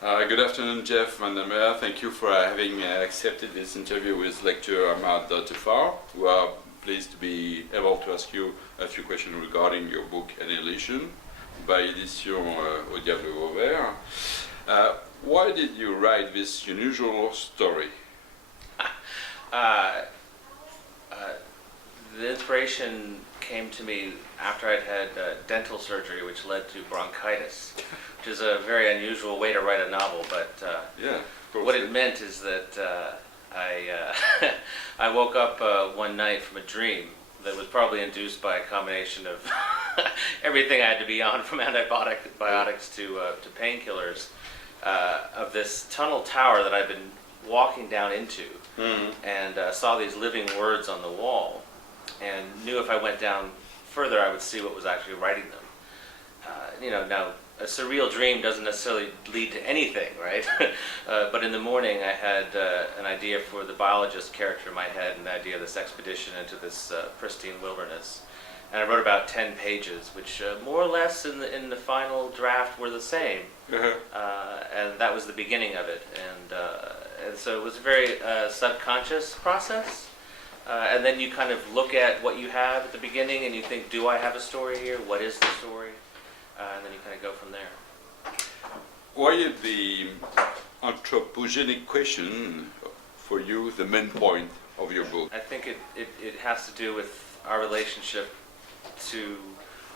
Good afternoon, Jeff Vandermeer. Thank you for having accepted this interview with lecturer Ahmad Tufar. We are pleased to be able to ask you a few questions regarding your book Annihilation by Editions Au Diable Vauvert. Why did you write this unusual story? The inspiration came to me after I'd had dental surgery, which led to bronchitis, which is a very unusual way to write a novel. But what it meant is that I woke up one night from a dream that was probably induced by a combination of everything I had to be on, from antibiotics to painkillers, of this tunnel tower that I've been walking down into, and saw these living words on the wall, and knew if I went down further I would see what was actually writing them. Now a surreal dream doesn't necessarily lead to anything, right? But in the morning I had an idea for the biologist character in my head, and the idea of this expedition into this pristine wilderness. And I wrote about 10 pages, which more or less in the final draft were the same. And that was the beginning of it. And so it was a very subconscious process. And then you kind of look at what you have at the beginning and you think, do I have a story here? What is the story? And then you kind of go from there. Why is the anthropogenic question for you the main point of your book? I think it has to do with our relationship to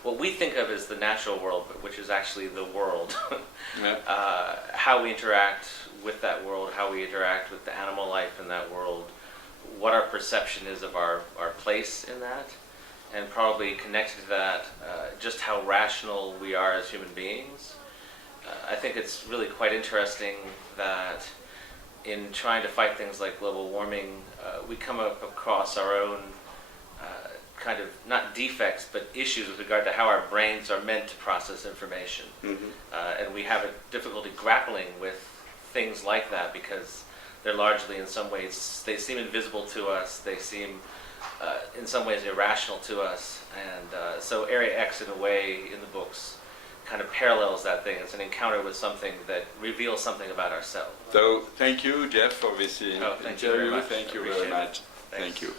what we think of as the natural world, but which is actually the world. How we interact with that world, how we interact with the animal life in that world, what our perception is of our place in that, and probably connected to that, just how rational we are as human beings. I think it's really quite interesting that in trying to fight things like global warming, we come up across our own kind of, not defects, but issues with regard to how our brains are meant to process information. And we have a difficulty grappling with things like that because they're largely, in some ways, they seem invisible to us, they seem in some ways irrational to us. And so Area X, in a way, in the books, kind of parallels that thing. It's an encounter with something that reveals something about ourselves. So thank you, Jeff, for this interview. Thank you very much. Thank you very much. Thank you.